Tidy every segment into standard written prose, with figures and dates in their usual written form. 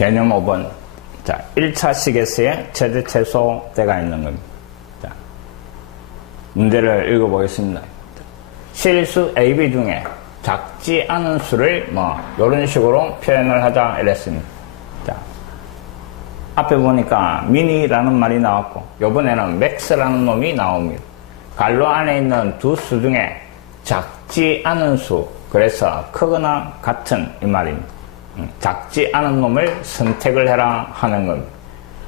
개념 5번. 자, 1차식에서의 최대 최소대가 있는 겁니다. 자, 문제를 읽어보겠습니다. 실수 AB 중에 작지 않은 수를 이런 식으로 표현을 하자 이랬습니다. 자, 앞에 보니까 미니라는 말이 나왔고, 요번에는 맥스라는 놈이 나옵니다. 괄호 안에 있는 두 수 중에 작지 않은 수, 그래서 크거나 같은 이 말입니다. 작지 않은 놈을 선택을 해라 하는 겁니다.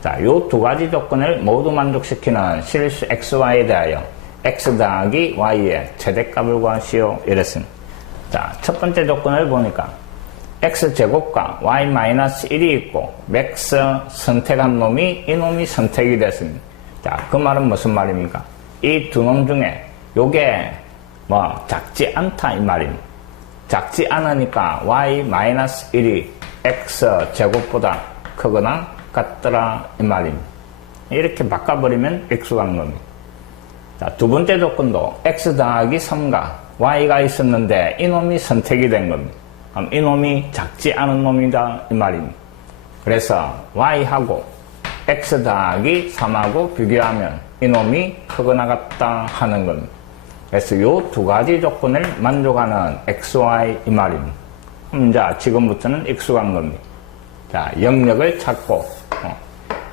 자, 요 두 가지 조건을 모두 만족시키는 실수 XY에 대하여 X 더하기 Y의 최대값을 구하시오 이랬습니다. 자, 첫 번째 조건을 보니까 X제곱과 Y-1이 있고 맥스 선택한 놈이 이놈이 선택이 됐습니다. 자, 그 말은 무슨 말입니까? 이 두 놈 중에 요게 작지 않다 이 말입니다. 작지 않으니까 Y-1이 X제곱보다 크거나 같더라 이 말입니다. 이렇게 바꿔버리면 익숙한 겁니다. 자, 두 번째 조건도 X 더하기 3과 Y가 있었는데 이놈이 선택이 된 겁니다. 그럼 이놈이 작지 않은 놈이다 이 말입니다. 그래서 Y하고 X 더하기 3하고 비교하면 이놈이 크거나 같다 하는 겁니다. 그래서 이 두 가지 조건을 만족하는 XY 이 말입니다. 그럼 자, 지금부터는 익숙한 겁니다. 자, 영역을 찾고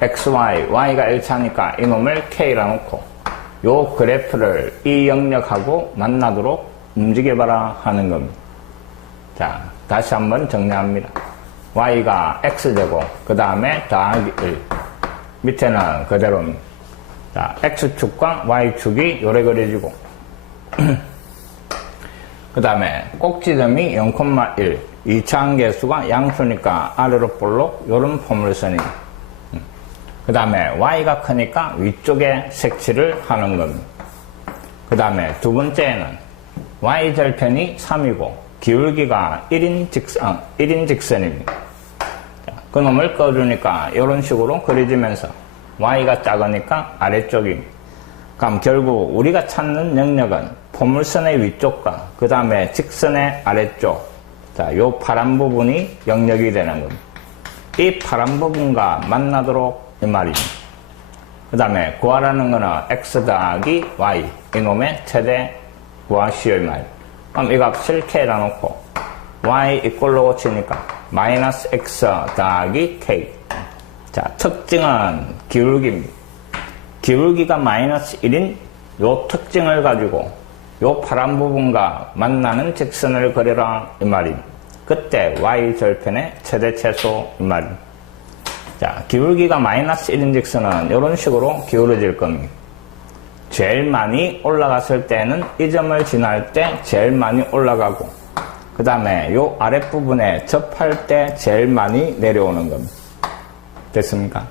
XY, Y가 1차니까 이놈을 K라 놓고 요 그래프를 이 영역하고 만나도록 움직여봐라 하는 겁니다. 자, 다시 한번 정리합니다. Y가 X제곱, 그 다음에 더하기 1. 밑에는 그대로입니다. 자, X축과 Y축이 요래 그려지고, 그 다음에 꼭지점이 0,1. 2차 계수가 양수니까 아래로 볼록 요런 포물선입니다. 그 다음에 Y가 크니까 위쪽에 색칠을 하는 겁니다. 그 다음에 두 번째는 Y절편이 3이고 기울기가 1인 직선입니다. 자, 그 놈을 꺼주니까 이런 식으로 그려지면서 Y가 작으니까 아래쪽입니다. 그럼 결국 우리가 찾는 영역은 포물선의 위쪽과 그 다음에 직선의 아래쪽, 자, 요 파란 부분이 영역이 되는 겁니다. 이 파란 부분과 만나도록 이 말입니다. 그 다음에 구하라는 거는 X 더하기 Y, 이놈의 최대 구하시오 이 말. 그럼 이 값을 K라 놓고 Y 이꼴로 고치니까 마이너스 X 더하기 K. 자, 특징은 기울기입니다. 기울기가 마이너스 1인 요 특징을 가지고 요 파란 부분과 만나는 직선을 그려라 이 말입니다. 그때 Y절편의 최대 최소 이 말입니다. 자, 기울기가 마이너스 1인 직선은 이런 식으로 기울어질 겁니다. 제일 많이 올라갔을 때는 이 점을 지날 때 제일 많이 올라가고, 그 다음에 요 아랫부분에 접할 때 제일 많이 내려오는 겁니다. 됐습니까?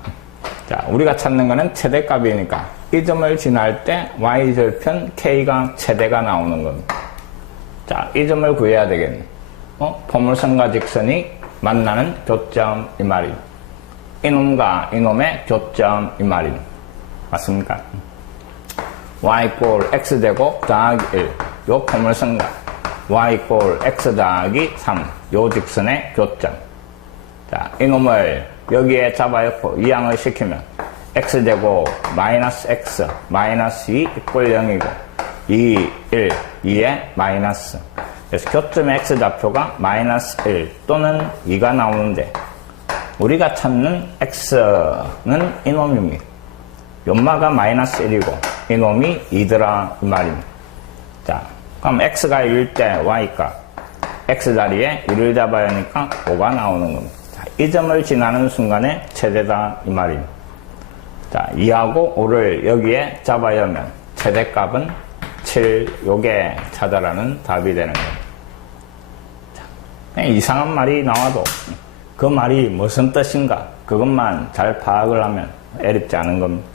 자, 우리가 찾는 거는 최대값이니까 이 점을 지날 때 Y절편 K가 최대가 나오는 겁니다. 자, 이 점을 구해야 되겠네. 포물선과 직선이 만나는 교점 이 말입니다. 이놈과 이놈의 교점 이 말입니다. 맞습니까? Y 꼴 X제곱 더하기 1. 요 포물선과 Y 꼴 X 더하기 3. 요 직선의 교점. 자, 이놈을 여기에 잡아놓고 이항을 시키면 X제곱 마이너스 X 마이너스 2 이꼴 0이고 2, 1, 2에 마이너스. 그래서 교점의 X좌표가 마이너스 1 또는 2가 나오는데 우리가 찾는 X는 이놈입니다. 연마가 마이너스 1이고 이놈이 2더라 이 말입니다. 자, 그럼 X가 1일 때 Y값 X 자리에 1을 잡아야 하니까 5가 나오는 겁니다. 자, 이 점을 지나는 순간에 최대다 이 말입니다. 자, 2하고 5를 여기에 잡아야 하면 최대값은 7, 요게 찾아라는 답이 되는 겁니다. 자, 그냥 이상한 말이 나와도 그 말이 무슨 뜻인가 그것만 잘 파악을 하면 어렵지 않은 겁니다.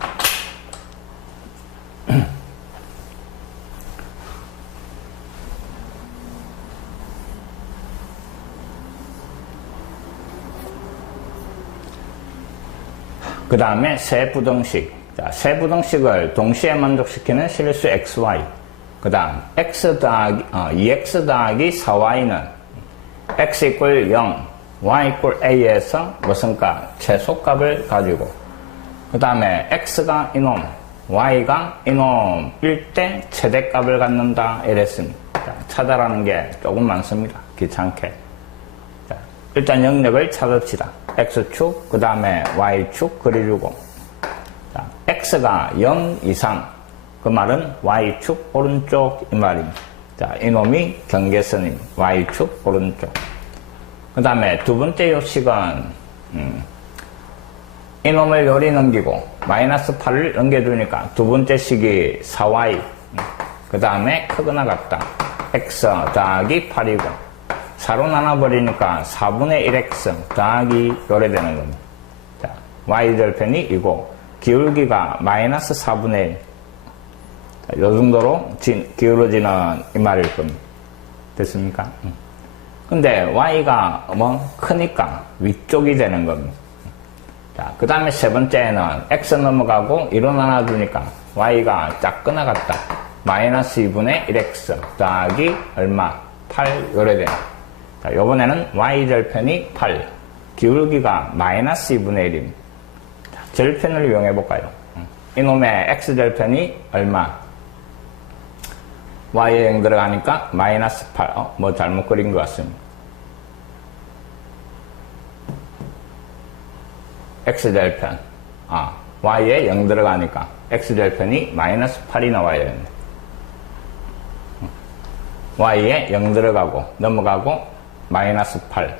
그 다음에 세부등식. 자, 세부등식을 동시에 만족시키는 실수 XY. 그 다음, 2X 더하기 4Y는 X 이퀄 0, y 이꼴 a에서 무슨 값? 최소값을 가지고 그 다음에 x가 이놈, y가 이놈일 때 최대값을 갖는다 이랬습니다. 자, 찾아라는 게 조금 많습니다. 귀찮게. 자, 일단 영역을 찾읍시다. x축, 그 다음에 y축 그려주고 자, x가 0 이상 그 말은 y축 오른쪽 이 말입니다. 자, 이놈이 경계선입니다. y축 오른쪽. 그 다음에 두 번째 요식은 이놈을 요리 넘기고 마이너스 8을 넘겨주니까 두 번째 식이 4y 그 다음에 크거나 같다. x 더하기 8이고 4로 나눠버리니까 4분의 1x 더하기 요래 되는 겁니다. 자, y절편이 이고 기울기가 마이너스 4분의 1 이 정도로 기울어지는 이 말일 겁니다. 됐습니까? 근데 y가 크니까 위쪽이 되는 겁니다. 자, 그 다음에 세 번째는 x 넘어가고 2로 나눠주니까 y가 작거나 같다. 마이너스 2분의 1x 더하기 얼마? 8 요래 돼요. 자, 요번에는 y절편이 8 기울기가 마이너스 2분의 1입니다. 자, 절편을 이용해 볼까요? 이놈의 x절편이 얼마? y에 0 들어가니까 마이너스 8 뭐 잘못 그린 것 같습니다. x절편 y에 0 들어가니까 x절편이 마이너스 8이 나와야 되는데 y에 0 들어가고 넘어가고 마이너스 8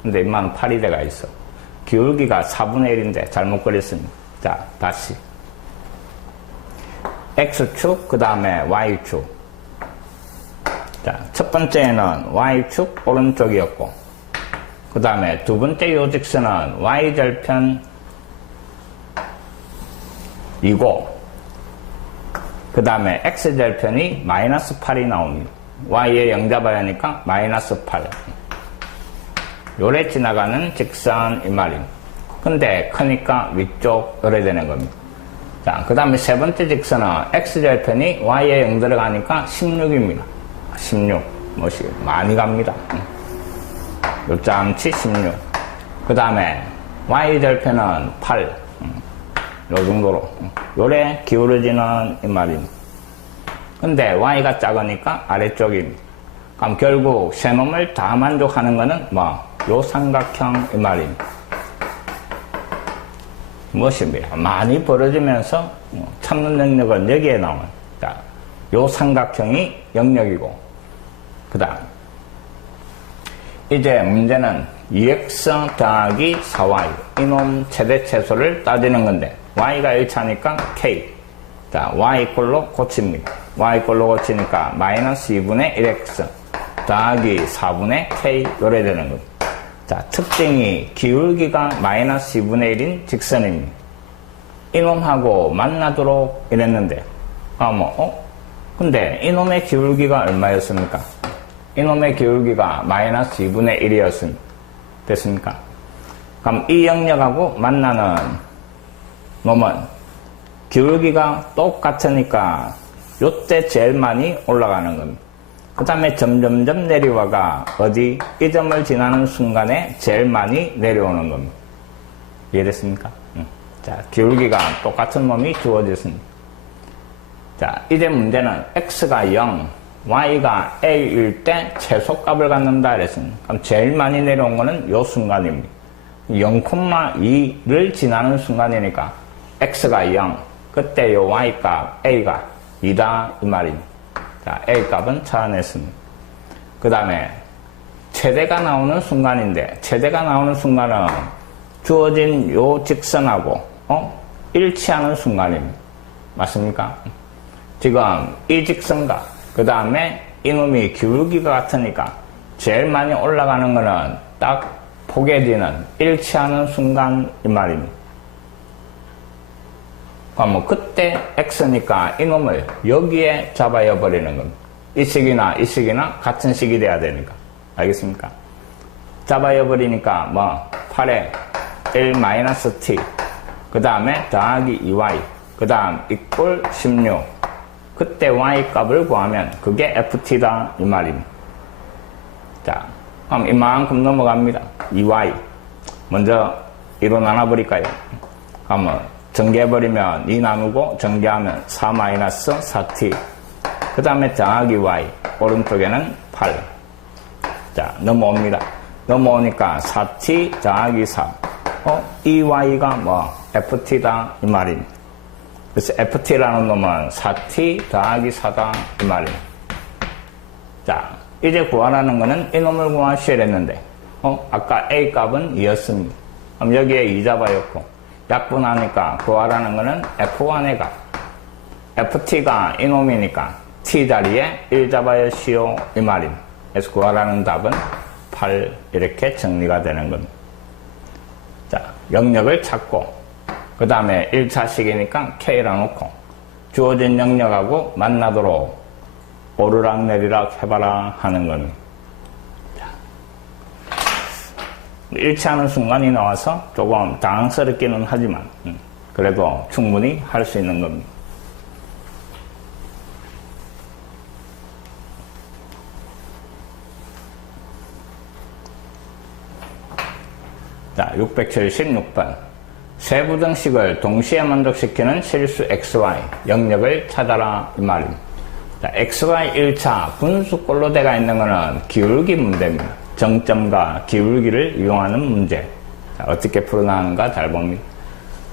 근데 임마는 8이 돼가 있어. 기울기가 4분의 1인데 잘못 그렸습니다. 자, 다시 x축 그 다음에 y축. 자, 첫 번째는 y축 오른쪽이었고 그 다음에 두 번째 요직선은 y절편 이고 그 다음에 x절편이 마이너스 8이 나옵니다. y에 0 잡아야 하니까 마이너스 8 요래 지나가는 직선 이 말입니다. 근데 크니까 위쪽 요래 되는 겁니다. 자, 그 다음에 세 번째 직선은 x절편이 y에 0 들어가니까 16입니다. 16 뭐시 많이 갑니다. 요짬치 16. 그 다음에 y절편은 8 요 정도로 요래 기울어지는 이 말입니다. 근데 y가 작으니까 아래쪽입니다. 그럼 결국 세 놈을 다 만족하는 거는 요 삼각형 이 말입니다. 무엇입니까? 많이 벌어지면서 찾는 영역은 여기에 나와요. 자, 요 삼각형이 영역이고 그 다음 이제 문제는 2x 더하기 4y 이놈 최대 최소를 따지는 건데 y가 1차니까 k 자, y꼴로 고칩니다. y꼴로 고치니까 마이너스 2분의 1x 더하기 4분의 k 요래 되는 겁니다. 자, 특징이 기울기가 마이너스 2분의 1인 직선입니다. 이놈하고 만나도록 이랬는데 근데 이놈의 기울기가 얼마였습니까? 이놈의 기울기가 마이너스 2분의 1이었습니다. 됐습니까? 그럼 이 영역하고 만나는 놈은 기울기가 똑같으니까 요때 제일 많이 올라가는 겁니다. 그 다음에 점점점 내려와가 어디? 이 점을 지나는 순간에 제일 많이 내려오는 겁니다. 이해됐습니까? 자, 기울기가 똑같은 놈이 주어졌습니다. 자, 이제 문제는 x가 0, y가 a일 때 최소값을 갖는다 그랬습니다. 그럼 제일 많이 내려온 거는 요 순간입니다. 0,2를 지나는 순간이니까 x가 0, 그때 요 y값 a가 2다 이 말입니다. 자, a값은 찾아냈습니다. 그 다음에 최대가 나오는 순간인데 최대가 나오는 순간은 주어진 요 직선하고 일치하는 순간입니다. 맞습니까? 지금 이 직선과 그 다음에 이놈이 기울기가 같으니까 제일 많이 올라가는 거는 딱 포개지는 일치하는 순간 이 말입니다. 그럼 그때 x니까 이놈을 여기에 잡아야 버리는 겁니다. 이 식이나 이 식이나 같은 식이 돼야 되니까. 알겠습니까? 잡아야 버리니까 8에 1-t 그 다음에 더하기 2y 그 다음 이꼴 16 그때 y 값을 구하면 그게 ft다 이 말입니다. 자, 그럼 이만큼 넘어갑니다. 2y. 먼저 2로 나눠버릴까요? 그러면 전개해버리면 2 나누고 전개하면 4-4t. 그 다음에 더하기 y. 오른쪽에는 8. 자, 넘어옵니다. 넘어오니까 4t 더하기 4. 이 y가 뭐, ft다. 이 말입니다. 그래서 ft라는 놈은 4t 더하기 4다. 이 말입니다. 자, 이제 구하라는 거는 이놈을 구하셔야 했는데, 아까 a 값은 2였습니다. 그럼 여기에 2 잡아였고, 약분하니까 구하라는 거는 f1의 값. ft가 이놈이니까 t 자리에 1 잡아야시오. 이 말입니다. 그래서 구하라는 답은 8 이렇게 정리가 되는 겁니다. 자, 영역을 찾고 그 다음에 1차식이니까 K라 놓고 주어진 영역하고 만나도록 오르락내리락 해봐라 하는 겁니다. 자, 일치하는 순간이 나와서 조금 당황스럽기는 하지만 그래도 충분히 할 수 있는 겁니다. 자, 676번. 세부등식을 동시에 만족시키는 실수 XY, 영역을 찾아라. 이 말입니다. 자, XY 1차 분수꼴로 돼가 있는 것은 기울기 문제입니다. 정점과 기울기를 이용하는 문제. 자, 어떻게 풀어나가는가 잘 봅니다.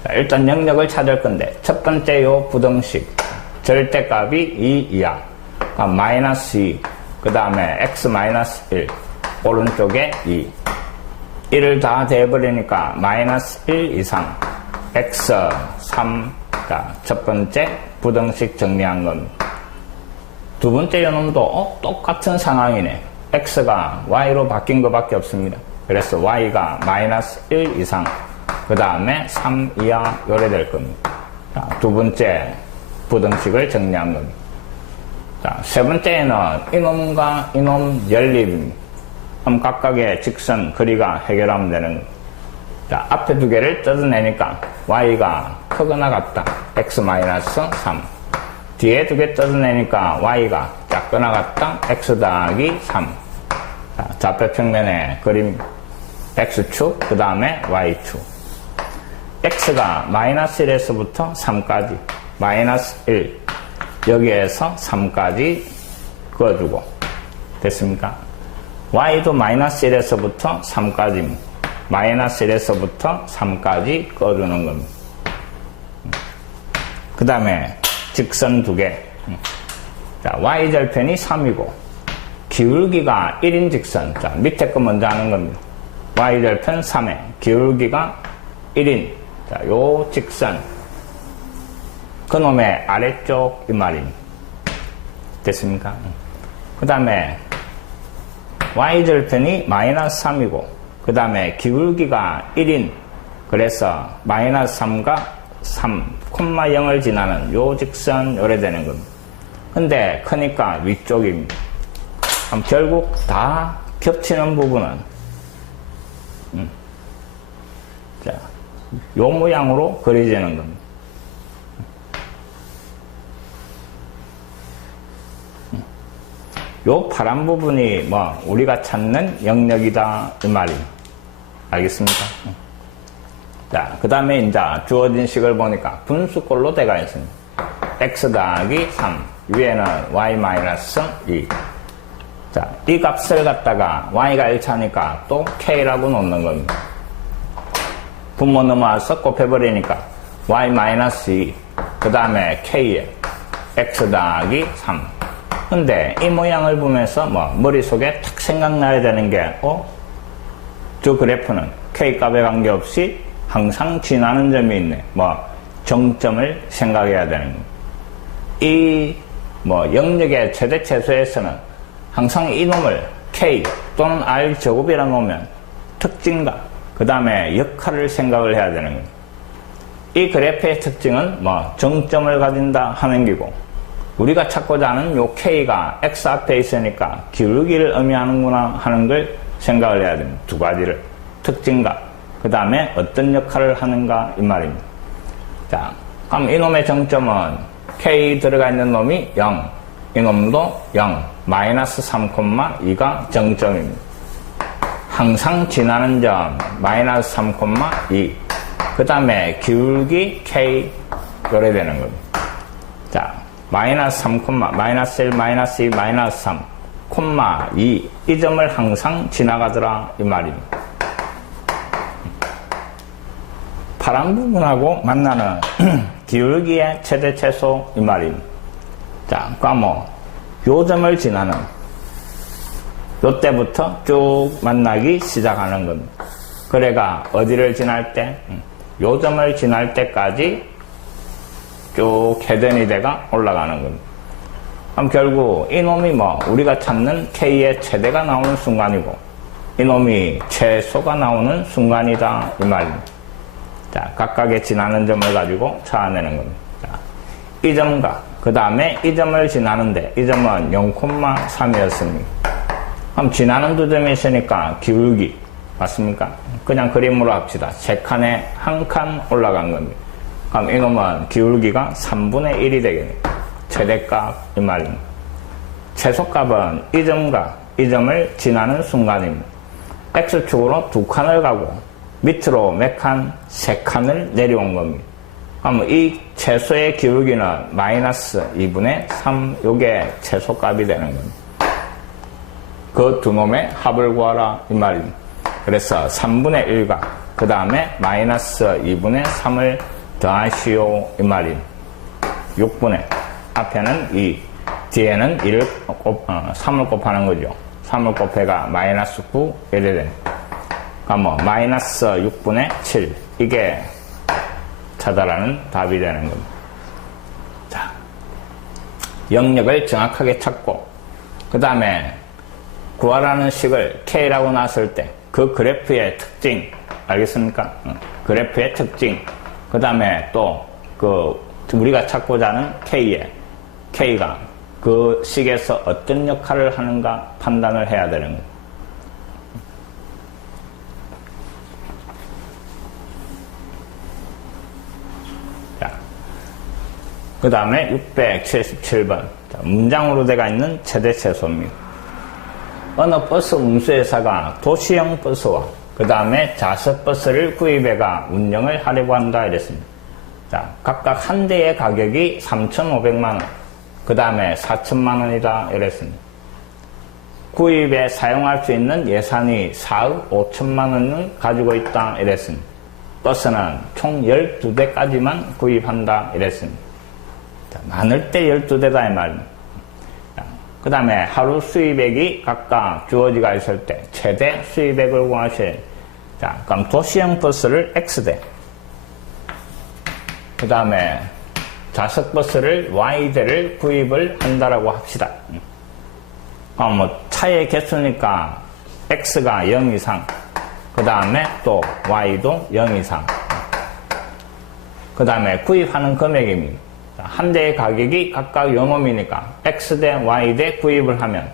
자, 일단 영역을 찾을 건데, 첫 번째 요 부등식. 절대값이 2 이하. 그러니까 마이너스 2. 그 다음에 x 마이너스 1. 오른쪽에 2. 1을 다 대버리니까 마이너스 1 이상 x 3. 자, 첫 번째 부등식 정리한 겁니다. 두 번째 요놈도 똑같은 상황이네. x가 y로 바뀐 것밖에 없습니다. 그래서 y가 마이너스 1 이상 그 다음에 3 이하 요래 될 겁니다. 자, 두 번째 부등식을 정리한 겁니다. 자, 세 번째는 이놈과 이놈 연립입니다. 그럼 각각의 직선 거리가 해결하면 되는 겁니다. 자, 앞에 두 개를 뜯어내니까 y가 크거나 같다. x-3. 뒤에 두 개 뜯어내니까 y가 작거나 같다. x 더하기 3. 자, 좌표평면의 그림 x축, 그 다음에 y축. x가 마이너스 1에서부터 3까지. 마이너스 1. 여기에서 3까지 그어주고. 됐습니까? y도 마이너스 1에서부터 3까지입니다. 마이너스 1에서부터 3까지 꺼주는 겁니다. 그 다음에 직선 두 개. 자, y절편이 3이고 기울기가 1인 직선. 자, 밑에 거 먼저 하는 겁니다. y절편 3에 기울기가 1인. 자, 요 직선. 그놈의 아래쪽 이 말입니다. 됐습니까? 그 다음에 y절편이 마이너스 3이고 그 다음에 기울기가 1인. 그래서 마이너스 3과 3, 0을 지나는 요 직선 요래 되는 겁니다. 근데 크니까 위쪽입니다. 그럼 결국 다 겹치는 부분은 자, 요 모양으로 그려지는 겁니다. 요 파란 부분이 뭐 우리가 찾는 영역이다 이 말입니다. 알겠습니까? 자, 그 다음에 이제 주어진 식을 보니까 분수꼴로 돼가 있습니다. x 더하기 3. 위에는 y 마이너스 2. 자, 이 값을 갖다가 y가 1차니까 또 k라고 놓는 겁니다. 분모 넘어와서 곱해버리니까 y 마이너스 2. 그 다음에 k에 x 더하기 3. 근데 이 모양을 보면서 뭐 머릿속에 탁 생각나야 되는 게 저 그래프는 K값에 관계없이 항상 지나는 점이 있네. 뭐 정점을 생각해야 되는 겁니다. 이 뭐 영역의 최대 최소에서는 항상 이놈을 K 또는 R 제곱이라 놓으면 특징과 그 다음에 역할을 생각을 해야 되는 겁니다. 이 그래프의 특징은 뭐 정점을 가진다 하는 기고 우리가 찾고자 하는 요 K가 X 앞에 있으니까 기울기를 의미하는구나 하는 걸 생각을 해야 됩니다. 두 가지를. 특징과 그 다음에 어떤 역할을 하는가 이 말입니다. 자, 그럼 이놈의 정점은 K 들어가 있는 놈이 0. 이놈도 0. 마이너스 3,2가 정점입니다. 항상 지나는 점 마이너스 3,2. 그 다음에 기울기 K 요래 되는 겁니다. 자, 마이너스 3, 마이너스 1, 마이너스 2, 마이너스 3, 콤마 2. 이 점을 항상 지나가더라 이 말입니다. 파란 부분하고 만나는 기울기의 최대 최소 이 말입니다. 자, 그러니까 요 점을 지나는 요 때부터 쭉 만나기 시작하는 겁니다. 그래가 어디를 지날 때? 요 점을 지날 때까지 쭉 해전이 돼가 올라가는 겁니다. 그럼 결국 이놈이 우리가 찾는 K의 최대가 나오는 순간이고 이놈이 최소가 나오는 순간이다 이 말입니다. 자, 각각의 지나는 점을 가지고 찾아내는 겁니다. 자, 이 점과 그 다음에 이 점을 지나는데 이 점은 0,3이었습니다. 그럼 지나는 두 점이 있으니까 기울기 맞습니까? 그냥 그림으로 합시다. 세 칸에 한 칸 올라간 겁니다. 그럼 이놈은 기울기가 3분의 1이 되겠네요. 최대값 이 말입니다. 최소값은 이 점과 이 점을 지나는 순간입니다. X축으로 두 칸을 가고 밑으로 몇 칸? 세 칸을 내려온 겁니다. 그럼 이 최소의 기울기는 마이너스 2분의 3 요게 최소값이 되는 겁니다. 그 두 놈의 합을 구하라 이 말입니다. 그래서 3분의 1과 그 다음에 마이너스 2분의 3을 더하시오 이 말입니다. 6분의 앞에는 2 뒤에는 3을 곱하는 거죠. 3을 곱해가 마이너스 9 이래 됩니다. 그러니까 마이너스 6분의 7 이게 찾아라는 답이 되는 겁니다. 자, 영역을 정확하게 찾고 그 다음에 구하라는 식을 K라고 놨을 때 그 그래프의 특징 알겠습니까? 그래프의 특징 그 다음에 또 우리가 찾고자 하는 K가 그 식에서 어떤 역할을 하는가 판단을 해야 되는 겁니다. 그 다음에 677번 문장으로 되어 있는 최대 최소입니다. 어느 버스 운수회사가 도시형 버스와 그 다음에 좌석 버스를 구입해가 운영을 하려고 한다 이랬습니다. 자, 각각 한 대의 가격이 3,500만원 그 다음에 4천만원이다 이랬습니다. 구입에 사용할 수 있는 예산이 4억 5천만원을 가지고 있다 이랬습니다. 버스는 총 12대까지만 구입한다 이랬습니다. 많을 때 12대다 이 말입니다. 그 다음에 하루 수입액이 각각 주어지가 있을 때 최대 수입액을 구하셔야 돼요. 자, 그럼 도시형 버스를 X대 그 다음에 좌석 버스를 Y대를 구입을 한다라고 합시다. 그럼 차의 개수니까 X가 0 이상 그 다음에 또 Y도 0 이상 그 다음에 구입하는 금액입니다. 한 대의 가격이 각각 0옴이니까 X대 Y대 구입을 하면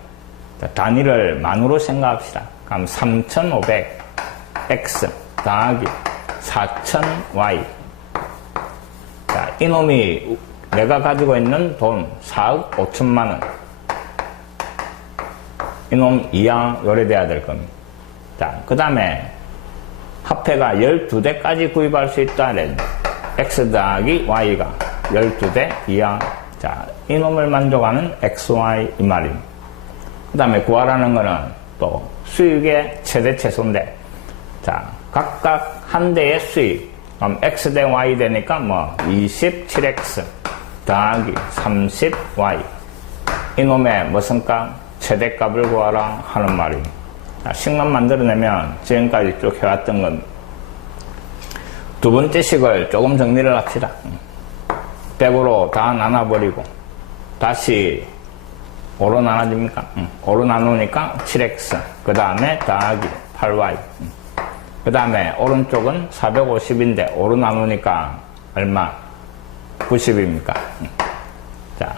단위를 만으로 생각합시다. 그럼 3,500X 더하기 4,000Y 자, 이놈이 내가 가지고 있는 돈 4억 5천만원 이놈 이하 요래돼야 될 겁니다. 자, 그 다음에 화폐가 12대까지 구입할 수 있다 이랬는데 X 더하기 Y가 12대 이하 자, 이놈을 만족하는 XY 이 말입니다. 그 다음에 구하라는 거는 또 수익의 최대 최소인데 자, 각각 한 대의 수익 그럼 X 대 Y 되니까 27X 더하기 30Y 이놈의 무슨 값? 최대값을 구하라 하는 말입니다. 자, 식만 만들어내면 지금까지 쭉 해왔던 겁니다. 두 번째 식을 조금 정리를 합시다. 100으로 다 나눠버리고 다시 5로 나눠집니까? 5로 나누니까 7x 그 다음에 더하기 8y 그 다음에 오른쪽은 450인데 5로 나누니까 얼마? 90입니까? 자,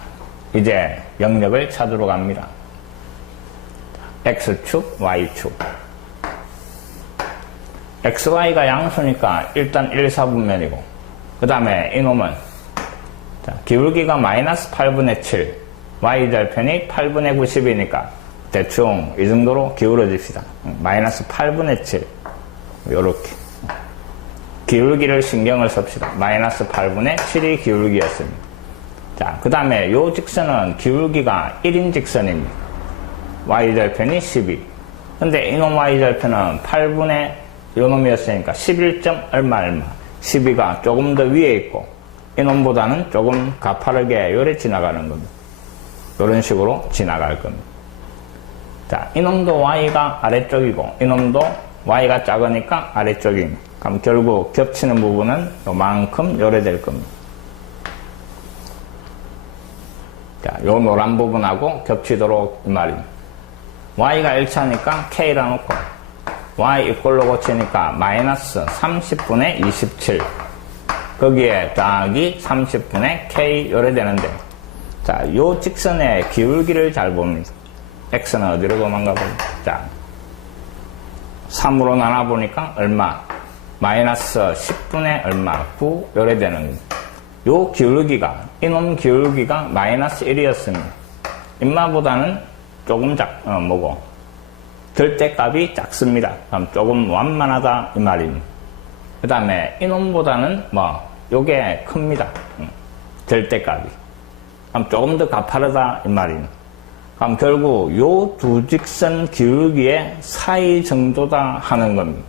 이제 영역을 찾으러 갑니다. x축, y축 xy가 양수니까 일단 1, 4분면이고 그 다음에 이놈은 자, 기울기가 마이너스 8분의 7 y절편이 8분의 90이니까 대충 이 정도로 기울어집시다. 마이너스 8분의 7. 요렇게. 기울기를 신경을 씁시다. 마이너스 8분의 7이 기울기였습니다. 자, 그 다음에 요 직선은 기울기가 1인 직선입니다. y절편이 12. 근데 이놈 y절편은 8분의 요놈이었으니까 11. 얼마. 12가 조금 더 위에 있고, 이놈보다는 조금 가파르게 요래 지나가는 겁니다. 요런 식으로 지나갈 겁니다. 자, 이놈도 y가 아래쪽이고, 이놈도 y가 작으니까 아래쪽입니다. 그럼 결국 겹치는 부분은 요만큼 요래 될 겁니다. 자, 요 노란 부분하고 겹치도록 이 말입니다. y가 1차니까 k라 놓고, y 이꼴로 고치니까 마이너스 30분의 27. 거기에 더하기 30분의 k 요래 되는데, 자, 요 직선의 기울기를 잘 봅니다. x는 어디로 도망가 볼까? 자, 3으로 나눠보니까 얼마? 마이너스 10분의 얼마? 9 요래 되는 겁니다. 요 기울기가, 이놈 기울기가 마이너스 1이었습니다. 인마보다는 조금 절대값이 작습니다. 그럼 조금 완만하다 이 말입니다. 그 다음에 이놈보다는 요게 큽니다. 절대값이. 그럼 조금 더 가파르다 이 말입니다. 그럼 결국 요 두 직선 기울기의 사이 정도다 하는 겁니다.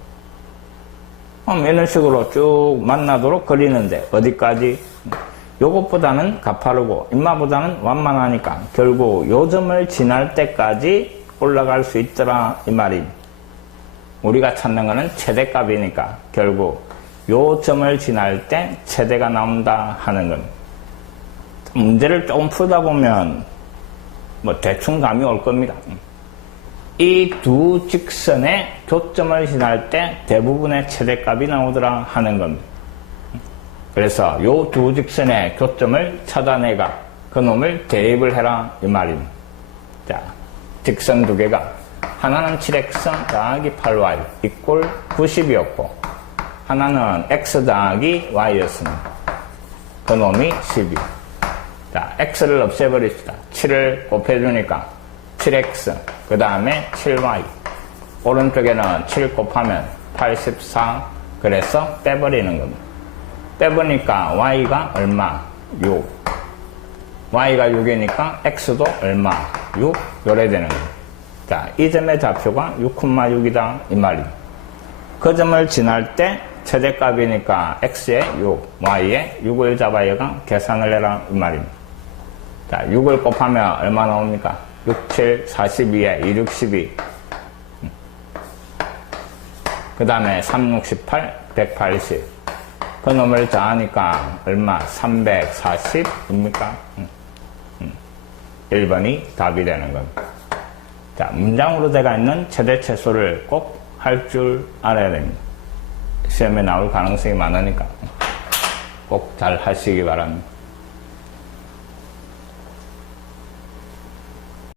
그럼 이런 식으로 쭉 만나도록 그리는데 어디까지? 요것보다는 가파르고 인마보다는 완만하니까 결국 요 점을 지날 때까지 올라갈 수 있더라 이 말입니다. 우리가 찾는 거는 최대값이니까 결국 요 점을 지날 때 최대가 나온다 하는 겁니다. 문제를 조금 풀다 보면 대충 감이 올 겁니다. 이 두 직선의 교점을 지날 때 대부분의 최대값이 나오더라 하는 겁니다. 그래서 요 두 직선의 교점을 찾아내가 그놈을 대입을 해라 이 말입니다. 자, 직선 두 개가 하나는 7x 더하기 8y 이꼴 90이었고 하나는 x 더하기 y였습니다. 그놈이 12. 자, x를 없애버립시다. 7을 곱해주니까 7x 그 다음에 7y 오른쪽에는 7 곱하면 84 그래서 빼버리는 겁니다. 빼보니까 y가 얼마? 6. y가 6이니까 x도 얼마? 6 요래 되는 겁니다. 자, 이 점의 좌표가 6,6이다 이 말입니다. 그 점을 지날 때 최대값이니까 x에 6, y에 6을 잡아야가 계산을 해라 이 말입니다. 자, 6을 곱하면 얼마 나옵니까? 6, 7, 42에 2, 6, 12. 그 다음에 3, 6, 18, 180. 그 놈을 더하니까 얼마? 340입니까? 1번이 답이 되는 겁니다. 자, 문장으로 되어 있는 최대 최소를 꼭 할 줄 알아야 됩니다. 시험에 나올 가능성이 많으니까 꼭 잘 하시기 바랍니다.